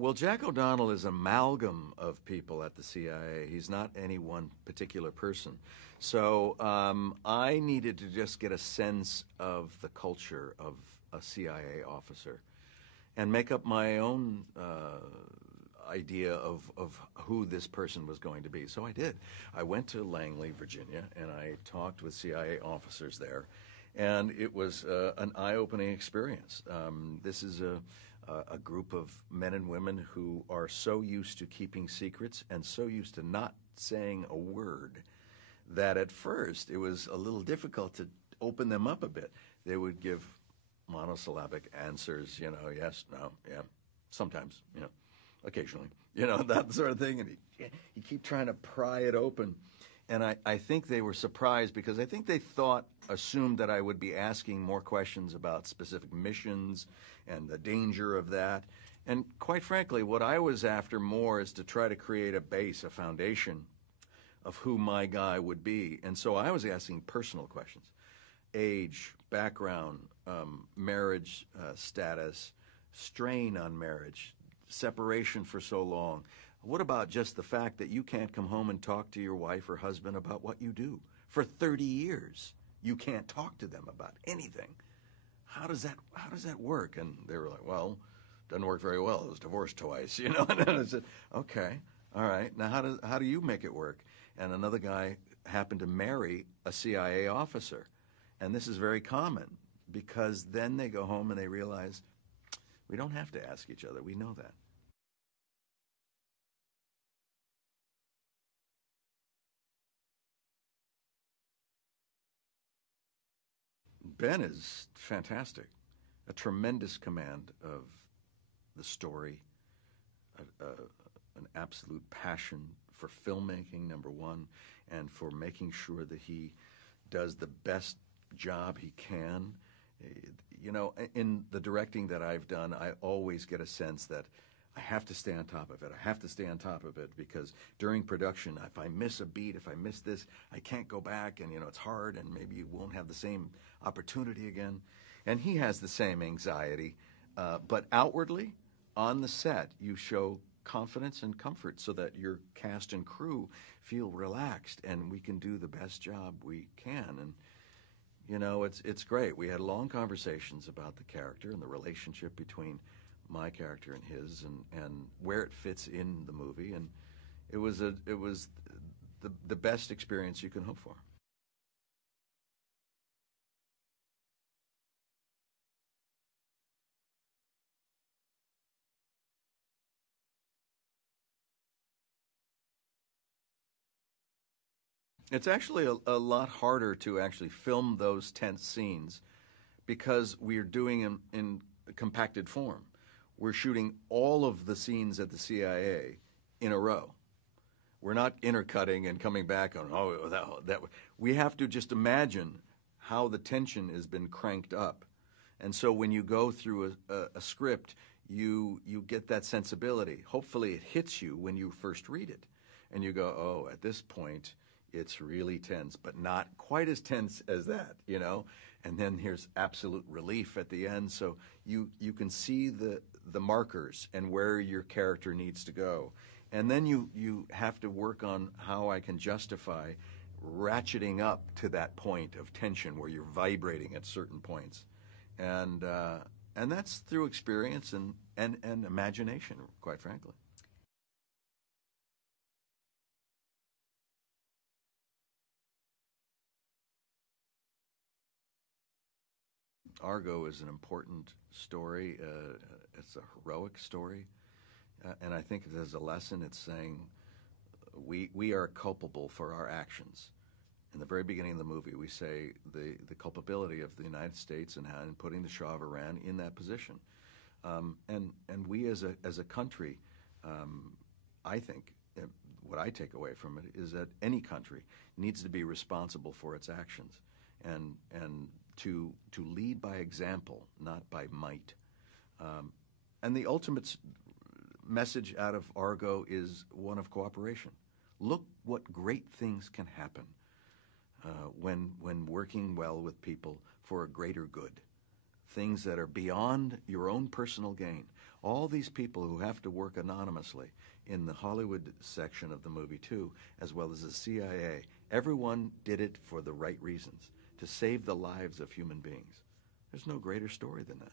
Well, Jack O'Donnell is an amalgam of people at the CIA. He's not any one particular person. So I needed to just get a sense of the culture of a CIA officer and make up my own idea of who this person was going to be. So I did. I went to Langley, Virginia, and I talked with CIA officers there. And it was an eye-opening experience. This is a group of men and women who are so used to keeping secrets and so used to not saying a word that at first it was a little difficult to open them up a bit. They would give monosyllabic answers, yes, no, yeah, sometimes, occasionally, that sort of thing. And you keep trying to pry it open. And I think they were surprised because I think they assumed that I would be asking more questions about specific missions and the danger of that. And quite frankly, what I was after more is to try to create a base, a foundation of who my guy would be. And so I was asking personal questions: age, background, marriage status, strain on marriage, separation for so long. What about just the fact that you can't come home and talk to your wife or husband about what you do? For 30 years, you can't talk to them about anything. How does that work? And they were like, well, doesn't work very well. I was divorced twice, And then I said, okay, all right. Now how do you make it work? And another guy happened to marry a CIA officer. And this is very common because then they go home and they realize we don't have to ask each other. We know that. Ben is fantastic, a tremendous command of the story, an absolute passion for filmmaking, number one, and for making sure that he does the best job he can. In the directing that I've done, I always get a sense that I have to stay on top of it. I have to stay on top of it because during production, if I miss a beat, if I miss this, I can't go back and, it's hard and maybe you won't have the same opportunity again. And he has the same anxiety. But outwardly, on the set, you show confidence and comfort so that your cast and crew feel relaxed and we can do the best job we can. And, it's great. We had long conversations about the character and the relationship between my character and his, and where it fits in the movie, and it was the best experience you can hope for. It's actually a lot harder to actually film those tense scenes because we're doing them in compacted form. We're shooting all of the scenes at the CIA in a row. We're not intercutting and coming back on, that. We have to just imagine how the tension has been cranked up. And so when you go through a script, you get that sensibility. Hopefully it hits you when you first read it. And you go, oh, at this point, it's really tense, but not quite as tense as that, And then here's absolute relief at the end. So you can see the markers and where your character needs to go. And then you have to work on how I can justify ratcheting up to that point of tension where you're vibrating at certain points. And that's through experience and imagination, quite frankly. ARGO is an important story. It's a heroic story. And I think as a lesson, it's saying we are culpable for our actions. In the very beginning of the movie, we say the culpability of the United States and putting the Shah of Iran in that position. And we as a country, I think, what I take away from it is that any country needs to be responsible for its actions and to lead by example, not by might. And the ultimate message out of ARGO is one of cooperation. Look what great things can happen when working well with people for a greater good. things that are beyond your own personal gain. All these people who have to work anonymously in the Hollywood section of the movie too, as well as the CIA, everyone did it for the right reasons, to save the lives of human beings. There's no greater story than that.